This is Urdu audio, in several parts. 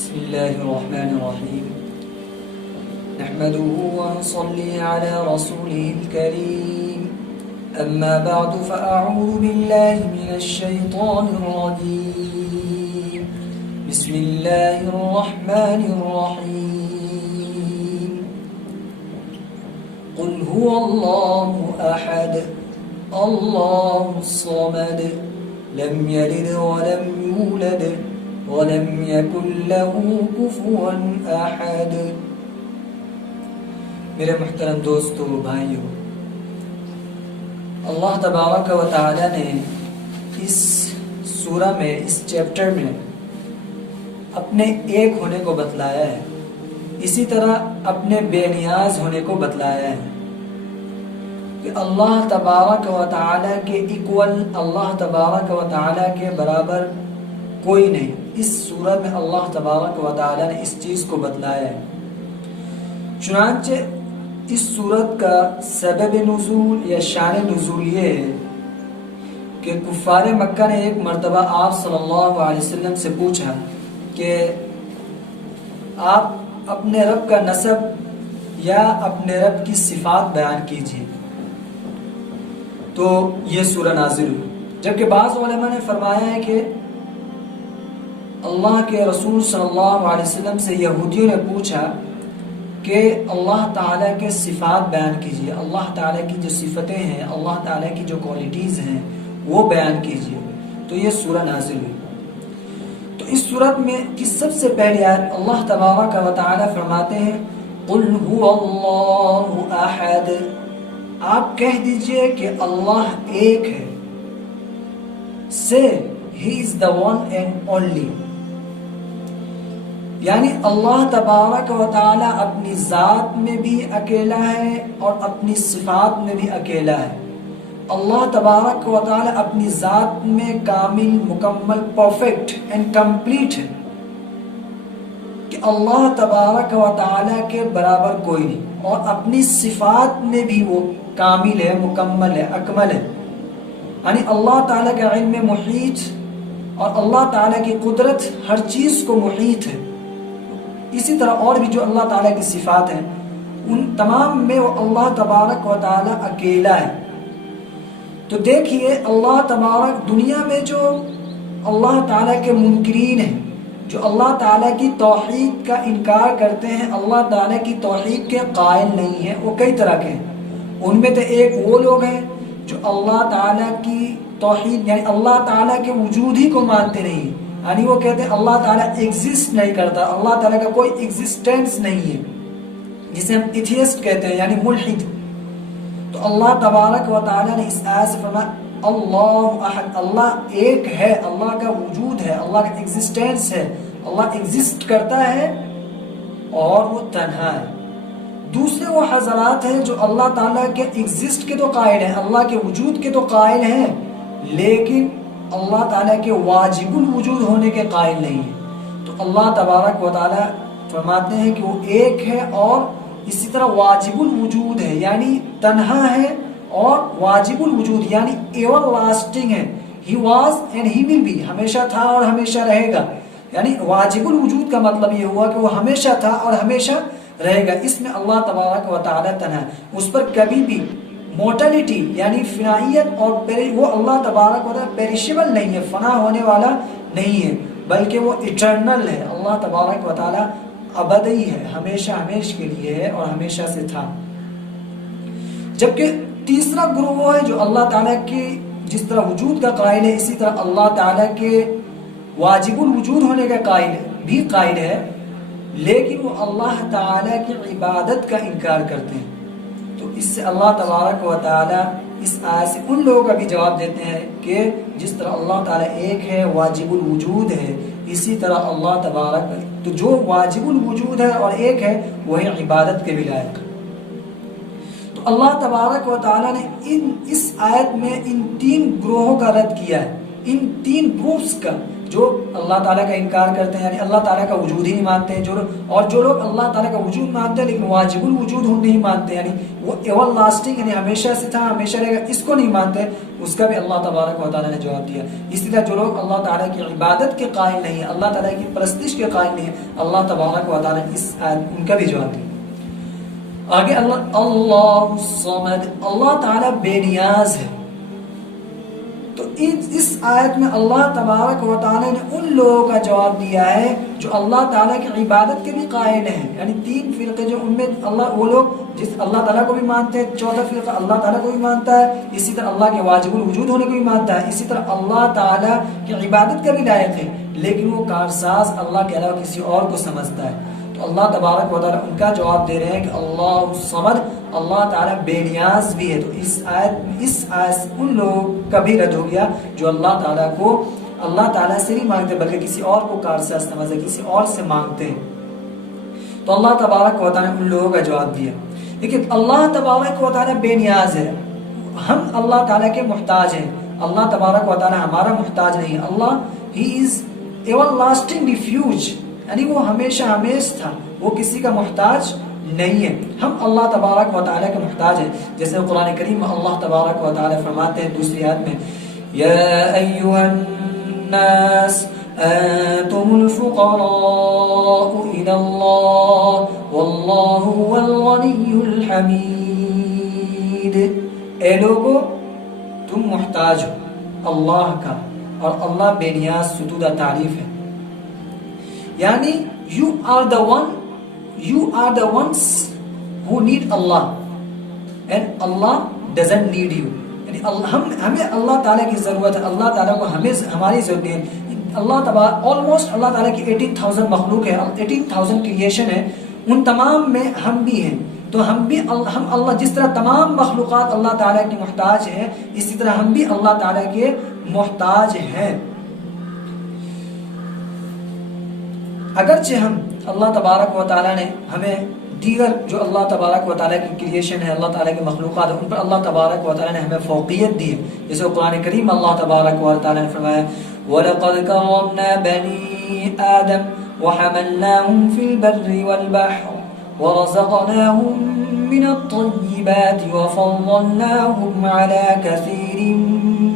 بسم الله الرحمن الرحيم نحمده ونصلي على رسوله الكريم أما بعد فأعوذ بالله من الشيطان الرجيم بسم الله الرحمن الرحيم قل هو الله أحد الله الصمد لم يلد ولم يولد ولم يكن له كفوا أحد. میرے محترم دوستو بھائیو، اللہ تبارک و تعالی نے اس سورہ میں، اس چیپٹر میں اپنے ایک ہونے کو بتلایا ہے، اسی طرح اپنے بے نیاز ہونے کو بتلایا ہے کہ اللہ تبارک و تعالی کے ایکول، اللہ تبارک و تعالی کے برابر کوئی نہیں. اس سورہ میں اللہ تبارک و تعالی نے اس چیز کو بتلایا ہے. چنانچہ اس سورت کا سبب نزول یا شان نزول یہ ہے کہ کفار مکہ نے ایک مرتبہ آپ صلی اللہ علیہ وسلم سے پوچھا کہ آپ اپنے رب کا نسب یا اپنے رب کی صفات بیان کیجیے. تو یہ سورہ نازل ہوئی. جبکہ بعض علماء نے فرمایا ہے کہ اللہ کے رسول صلی اللہ علیہ وسلم سے یہودیوں نے پوچھا کہ اللہ تعالیٰ کے صفات بیان کیجیے، اللہ تعالیٰ کی جو صفتیں ہیں، اللہ تعالیٰ کی جو کوالٹیز ہیں وہ بیان کیجیے. تو یہ سورہ نازل ہوئی. تو اس سورت میں کی سب سے پہلی آیت اللہ تبارک و تعالیٰ فرماتے ہیں قل هو اللہ احد، آپ کہہ دیجئے کہ اللہ ایک ہے. Say he is the one and only. یعنی اللہ تبارک و تعالی اپنی ذات میں بھی اکیلا ہے اور اپنی صفات میں بھی اکیلا ہے. اللہ تبارک و تعالی اپنی ذات میں کامل، مکمل، پرفیکٹ اینڈ کمپلیٹ ہے کہ اللہ تبارک و تعالی کے برابر کوئی نہیں، اور اپنی صفات میں بھی وہ کامل ہے، مکمل ہے، اکمل ہے. یعنی اللہ تعالیٰ کا علم محیط اور اللہ تعالیٰ کی قدرت ہر چیز کو محیط ہے. اسی طرح اور بھی جو اللہ تعالیٰ کی صفات ہیں ان تمام میں وہ اللہ تبارک و تعالیٰ اکیلا ہے. تو دیکھیے اللہ تبارک، دنیا میں جو اللہ تعالیٰ کے منکرین ہیں، جو اللہ تعالیٰ کی توحید کا انکار کرتے ہیں، اللہ تعالیٰ کی توحید کے قائل نہیں ہیں، وہ کئی طرح کے ہیں. ان میں تو ایک وہ لوگ ہیں جو اللہ تعالیٰ کی توحید یعنی اللہ تعالیٰ کے وجود ہی کو مانتے نہیں، یعنی وہ کہتے ہیں اللہ تعالیٰ ایگزسٹ نہیں کرتا، اللہ تعالیٰ کا کوئی ایگزسٹنس نہیں ہے، جسے ہم ایتھیسٹ کہتے ہیں یعنی ملحد. تو اللہ تبارک و تعالیٰ نے اس آیت سے فرمایا اللہ احد، اللہ ایک ہے، اللہ کا وجود ہے، اللہ کا ایگزسٹنس ہے، اللہ ایگزسٹ کرتا ہے اور وہ تنہا ہے. دوسرے وہ حضرات ہیں جو اللہ تعالیٰ کے ایگزسٹ کے تو قائل ہیں، اللہ کے وجود کے تو قائل ہیں، لیکن اللہ تعالیٰ کے واجب الوجود ہونے کے قائل نہیں ہیں. تو اللہ تبارک و تعالیٰ فرماتے ہیں کہ وہ ایک ہے اور اسی طرح واجب الوجود ہے، یعنی تنہا ہے اور واجب الوجود یعنی ایور لاسٹنگ ہے. He was and he will be, ہمیشہ تھا اور ہمیشہ رہے گا. یعنی واجب الوجود کا مطلب یہ ہوا کہ وہ ہمیشہ تھا اور ہمیشہ رہے گا. اس میں اللہ تبارک و تعالیٰ تنہا ہے، اس پر کبھی بھی موٹلٹی یعنی فنائیت اور وہ اللہ تبارک و تعالیٰ پیریشیبل نہیں ہے، فنا ہونے والا نہیں ہے، بلکہ وہ ایٹرنل ہے. اللہ تبارک و تعالیٰ ابدی ہے، ہمیشہ ہمیشہ کے لیے ہے اور ہمیشہ سے تھا. جبکہ تیسرا گروہ وہ ہے جو اللہ تعالیٰ کی جس طرح وجود کا قائل ہے، اسی طرح اللہ تعالیٰ کے واجب الوجود ہونے کا قائل ہے، لیکن وہ اللہ تعالیٰ کی عبادت کا انکار کرتے ہیں. تو اس سے اللہ تبارک و تعالیٰ اس آیت سے ان لوگوں کا بھی جواب دیتے ہیں کہ جس طرح اللہ تعالیٰ ایک ہے، واجب الوجود ہے، اسی طرح اللہ تبارک تو جو واجب الوجود ہے اور ایک ہے وہی عبادت کے بھی لائق. تو اللہ تبارک و تعالیٰ نے اس آیت میں ان تین گروہوں کا رد کیا ہے، ان تین گروپس کا. جو اللہ تعالیٰ کا انکار کرتے ہیں، یعنی اللہ تعالیٰ کا وجود ہی نہیں مانتے ہیں، جو لوگ اللہ تعالیٰ کا وجود مانتے ہیں لیکن واجب الوجود نہیں مانتے، یعنی وہ ایور لاسٹنگ یعنی ہمیشہ سے تھا ہمیشہ رہے گا، اس کو نہیں مانتے، اس کا بھی اللہ تبارک و تعالیٰ نے جواب دیا۔ اسی طرح جو لوگ اللہ تعالیٰ کی عبادت کے قائل نہیں ہیں، اللہ تعالیٰ کی پرستش کے قائل نہیں ہیں، اللہ تبارک و تعالیٰ نے ان کا بھی جواب دیا۔ آگے اللہ الصمد، اللہ تعالیٰ بے نیاز ہے۔ تو اس آیت میں اللہ تبارک و تعالیٰ نے ان لوگوں کا جواب دیا ہے جو اللہ تعالیٰ کی عبادت کے بھی قائل ہیں، یعنی تین فرقے جو ان میں وہ لوگ جس اللہ تعالیٰ کو بھی مانتے ہیں، چوتھا فرقہ اللہ تعالیٰ کو بھی مانتا ہے، اسی طرح اللہ کے واجب الوجود ہونے کو بھی مانتا ہے، اسی طرح اللہ تعالیٰ کی عبادت کا بھی لائق ہے، لیکن وہ کارساز اللہ کے علاوہ کسی اور کو سمجھتا ہے۔ تو اللہ تبارک و تعالیٰ ان کا جواب دے رہے ہیں کہ اللہ الصمد، اللہ تعالیٰ بے نیاز بھی ہے۔ تو اس آیت ان لوگوں کا بھی رد ہو گیا جو اللہ تعالیٰ کو اللہ تعالیٰ سے نہیں مانگتے بلکہ کسی اور کو کارساز سمجھتے، کسی اور سے مانگتے ہیں۔ تو اللہ تبارک و تعالیٰ نے ان لوگوں کا جواب دیا۔ لیکن اللہ تبارک و تعالیٰ بے نیاز ہے، ہم اللہ تعالیٰ کے محتاج ہیں، اللہ تبارک و تعالیٰ ہمارا محتاج نہیں ہے۔ اللہ ہی از ایور لاسٹنگ ریفیوج، یعنی وہ ہمیشہ ہمیش تھا، وہ کسی کا محتاج نہیں ہے، ہم اللہ تبارک و تعالیٰ کے محتاج ہیں۔ جیسے قرآن کریم میں اللہ تبارک و تعالیٰ فرماتے ہیں دوسری آیت میں، یا ایھا الناس انتم الفقراء الی اللہ واللہ هو الغنی الحمید، اے لوگو تم محتاج ہو اللہ کا اور اللہ بے نیاز ستودہ تعریف ہے، یعنی you are the ones who need Allah and Allah doesn't need you، یعنی ہمیں اللہ تعالیٰ کی ضرورت ہے، اللہ تعالیٰ کو ہماری ضرورت ہے۔ اللہ تعالیٰ آلموسٹ اللہ تعالیٰ کی 18,000 مخلوق ہے، 18,000 کریشن ہے، ان تمام میں ہم بھی ہیں۔ تو ہم اللہ جس طرح تمام مخلوقات اللہ تعالیٰ کی محتاج ہیں، اسی طرح ہم بھی اللہ تعالیٰ کے محتاج ہیں۔ اگرچہ ہم اللہ تبارک و تعالیٰ نے ہمیں دیگر جو اللہ تبارک و تعالیٰ کی کریشن ہے، اللہ تعالیٰ کے مخلوقات ہیں، ان پر اللہ تبارک و تعالیٰ نے ہمیں فوقیت دی ہے۔ جیسے قرآن کریم اللہ تبارک و تعالیٰ نے فرمایا، وَلَقَدْ كَرَّمْنَا بَنِي آدَمَ وَحَمَلْنَاهُمْ فِي الْبَرِّ وَالْبَحْرِ وَرَزَقْنَاهُمْ مِنَ الطَّيِّبَاتِ وَفَضَّلْنَاهُمْ عَلَى كَثِيرٍ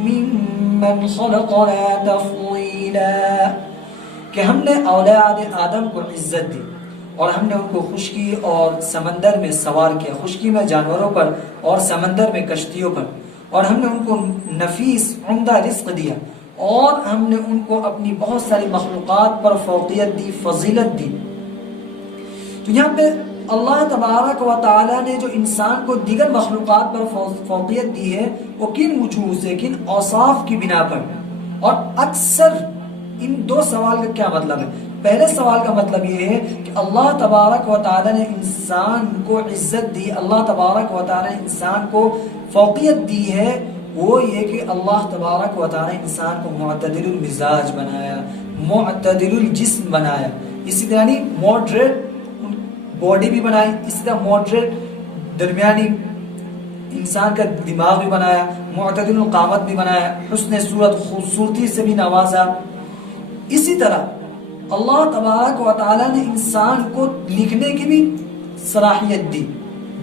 مِّمَّنْ خَلَقْنَا تَفْضِيلًا، کہ ہم نے اولاد آدم کو عزت دی اور ہم نے ان کو خشکی اور سمندر میں سوار کیا، خشکی میں جانوروں پر اور سمندر میں کشتیوں پر، اور ہم نے ان کو نفیس عمدہ رزق دیا، اور ہم نے ان کو اپنی بہت ساری مخلوقات پر فوقیت دی، فضیلت دی۔ تو یہاں پہ اللہ تبارک و تعالیٰ نے جو انسان کو دیگر مخلوقات پر فوقیت دی ہے وہ کن وجوہ سے، کن اوصاف کی بنا پر، اور اکثر ان دو سوال کا کیا مطلب ہے؟ پہلے سوال کا مطلب یہ ہے کہ اللہ تبارک و تعالیٰ نے انسان کو عزت دی، اللہ تبارک و تعالیٰ نے انسان کو فوقیت دی ہے، وہ یہ کہ اللہ تبارک و تعالیٰ نے انسان کو معتدل المزاج بنایا، معتدل الجسم بنایا، اسی طرح یعنی ماڈریٹ باڈی بھی بنائی، اسی طرح ماڈریٹ درمیانی انسان کا دماغ بھی بنایا، معتدل القامت بھی بنایا، حسن صورت خوبصورتی سے بھی نوازا۔ اسی طرح اللہ تبارک و تعالیٰ نے انسان کو لکھنے کی بھی صلاحیت دی،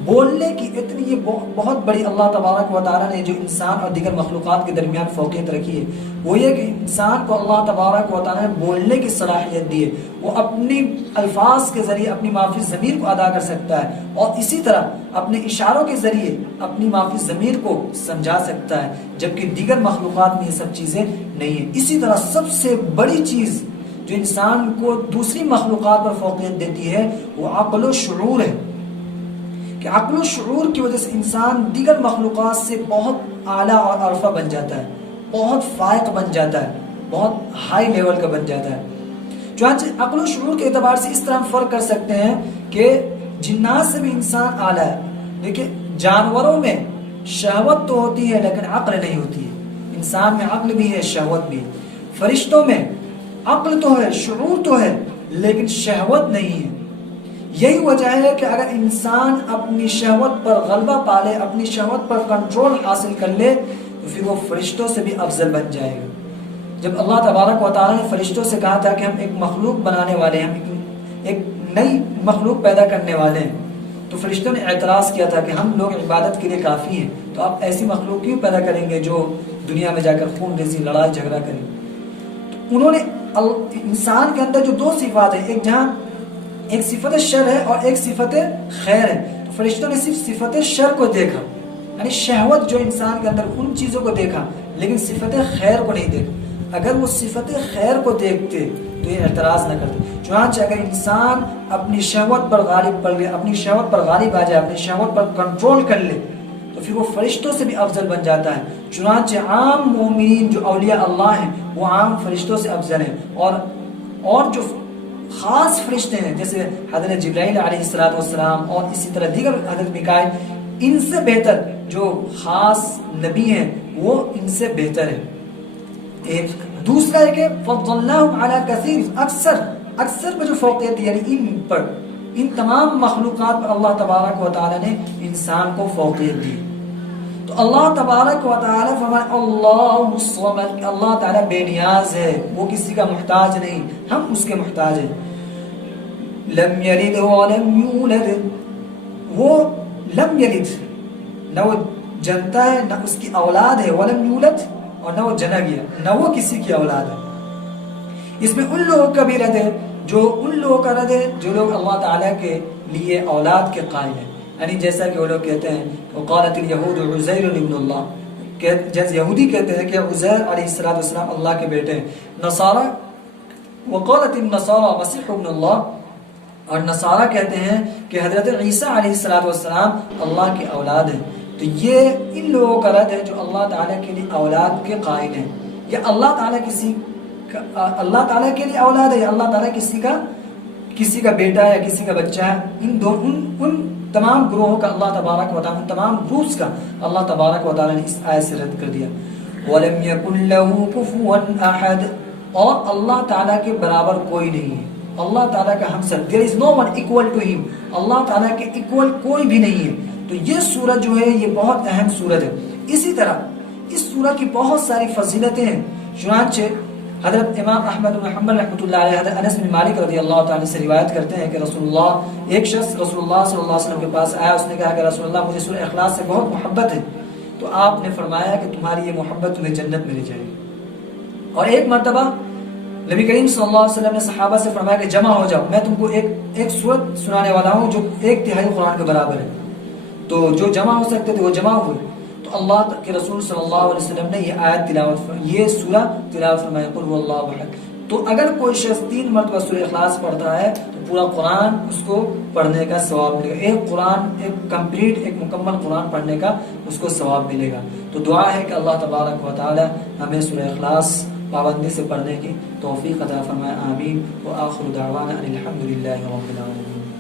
بولنے کی اتنی یہ بہت بڑی اللہ تبارک و تعالیٰ نے جو انسان اور دیگر مخلوقات کے درمیان فوقیت رکھی ہے وہ یہ کہ انسان کو اللہ تبارک و تعالیٰ نے بولنے کی صلاحیت دی ہے، وہ اپنی الفاظ کے ذریعے اپنی معافی ضمیر کو ادا کر سکتا ہے، اور اسی طرح اپنے اشاروں کے ذریعے اپنی معافی ضمیر کو سمجھا سکتا ہے، جبکہ دیگر مخلوقات میں یہ سب چیزیں نہیں ہیں۔ اسی طرح سب سے بڑی چیز جو انسان کو دوسری مخلوقات پر فوقیت دیتی ہے وہ عقل و شعور ہے، کہ عقل و شعور کی وجہ سے انسان دیگر مخلوقات سے بہت اعلیٰ اور عرفہ بن جاتا ہے، بہت فائق بن جاتا ہے، بہت ہائی لیول کا بن جاتا ہے۔ چنانچہ عقل و شعور کے اعتبار سے اس طرح ہم فرق کر سکتے ہیں کہ جنات سے بھی انسان اعلیٰ ہے، دیکھیں جانوروں میں شہوت تو ہوتی ہے لیکن عقل نہیں ہوتی ہے، انسان میں عقل بھی ہے، شہوت بھی ہے۔ فرشتوں میں عقل تو ہے، شعور تو ہے، لیکن شہوت نہیں ہے۔ یہی وجہ ہے کہ اگر انسان اپنی شہوت پر غلبہ پا لے، اپنی شہوت پر کنٹرول حاصل کر لے، تو پھر وہ فرشتوں سے بھی افضل بن جائے گا۔ جب اللہ تبارک و تعالیٰ نے فرشتوں سے کہا تھا کہ ہم ایک مخلوق بنانے والے ہیں، ہم ایک نئی مخلوق پیدا کرنے والے ہیں، تو فرشتوں نے اعتراض کیا تھا کہ ہم لوگ عبادت کے لیے کافی ہیں، تو آپ ایسی مخلوق کیوں پیدا کریں گے جو دنیا میں جا کر خون ریزی لڑائی جھگڑا کریں؟ تو انہوں نے انسان کے اندر جو دو صفات ہیں، ایک جہاں ایک صفت شر ہے اور ایک صفت خیر ہے، تو فرشتوں نے صرف صفت شر کو دیکھا، یعنی شہوت جو انسان کے اندر ان چیزوں کو دیکھا، لیکن صفت خیر کو نہیں دیکھا۔ اگر وہ صفت خیر کو دیکھتے تو یہ اعتراض نہ کرتے۔ چنانچہ اگر انسان اپنی شہوت پر غالب پڑ گئے، اپنی شہوت پر غالب آ جائے، اپنی شہوت پر کنٹرول کر لے، تو پھر وہ فرشتوں سے بھی افضل بن جاتا ہے۔ چنانچہ عام مومنین جو اولیاء اللہ ہیں وہ عام فرشتوں سے افضل ہیں، اور جو خاص فرشتے ہیں جیسے حضرت جبرائیل علیہ السلام اور اسی طرح دیگر حضرت میکائیل، ان سے بہتر جو خاص نبی ہیں وہ ان سے بہتر ہیں۔ ایک دوسرا ہے کہ فضلناہم علی کثیر، اکثر میں جو فوقیت دی، یعنی ان پر، ان تمام مخلوقات پر اللہ تبارک و تعالی نے انسان کو فوقیت دی۔ تو اللہ تبارک و تعالی فرمائے اللہ الصمد، اللہ تعالی بے نیاز ہے، وہ کسی کا محتاج نہیں، ہم اس کے محتاج ہیں۔ لم یلد ولم یولد، وہ لم یلد، نہ وہ جنتا ہے نہ اس کی اولاد ہے، ولم یولد، اور نہ وہ جنا گیا، نہ وہ کسی کی اولاد ہے۔ اس میں ان لوگوں کا بھی رد ہے، جو ان لوگوں کا رد ہے جو لوگ اللہ تعالیٰ کے لیے اولاد کے قائل ہیں، یعنی جیسا کہ وہ لوگ کہتے ہیں وقالت الیہود عزیر ابن اللہ، جیسے یہودی کہتے ہیں کہ عزیر علیہ السلام اللہ کے بیٹے ہیں، نصارہ وقالت النصارى مسیح ابن اللہ، اور نصارہ کہتے ہیں کہ حضرت عیسیٰ علیہ السلام اللہ کی اولاد ہیں۔ تو یہ ان لوگوں کا رد ہے جو اللہ تعالیٰ کے لیے اولاد کے قائل ہیں، یا اللہ تعالیٰ کے لیے اولاد ہے، یا اللہ تعالیٰ کسی کا بیٹا ہے یا کسی کا بچہ ہے۔ ان تمام گروہوں کا اللہ تبارک و تعالیٰ، ان تمام گروپس کا اللہ تبارک و تعالیٰ نے اس آیت سے رد کر دیا۔ وَلَمْ يَكُنْ لَهُ كُفُوًا أَحَدٌ، اور اللہ تعالیٰ کے برابر کوئی نہیں ہے، اللہ تعالیٰ کا ہمسر، there is no one equal to him، اللہ تعالیٰ کے equal کوئی بھی نہیں ہے۔ تو یہ سورت جو ہے یہ بہت اہم سورت ہے۔ اسی طرح اس سورت کی بہت ساری فضیلتیں ہیں، چنانچہ حضرت امام احمد بن حنبل رحمۃ اللہ علیہ، حضرت انس بن مالک رضی اللہ تعالیٰ سے روایت کرتے ہیں کہ ایک شخص رسول اللہ صلی اللہ علیہ وسلم کے پاس آیا، اس نے کہا کہ رسول اللہ مجھے سورہ اخلاص سے بہت محبت ہے، تو آپ نے فرمایا کہ تمہاری یہ محبت تمہیں جنت میں لے جائے گی۔ اور ایک مرتبہ نبی کریم صلی اللہ علیہ وسلم نے صحابہ سے فرمایا کہ جمع ہو جاؤ، میں تم کو ایک سورت سنانے والا ہوں جو 1/3 قرآن کے برابر ہے۔ تو جو جمع ہو سکتے تھے وہ جمع ہوئے، تو اللہ کے رسول صلی اللہ علیہ وسلم نے یہ سورہ تلاوت فرمایا، قل هو اللہ احد۔ تو اگر کوئی شخص 3 مرتبہ سورہ اخلاص پڑھتا ہے تو پورا قرآن اس کو پڑھنے کا ثواب ملے گا، ایک مکمل قرآن پڑھنے کا اس کو ثواب ملے گا۔ تو دعا ہے کہ اللہ تبارک و تعالی ہمیں سورہ اخلاص پابندی سے پڑھنے کی توفیق عطا فرمائے، آمین۔ وآخر دعوانا ان الحمد للہ رب العالمین۔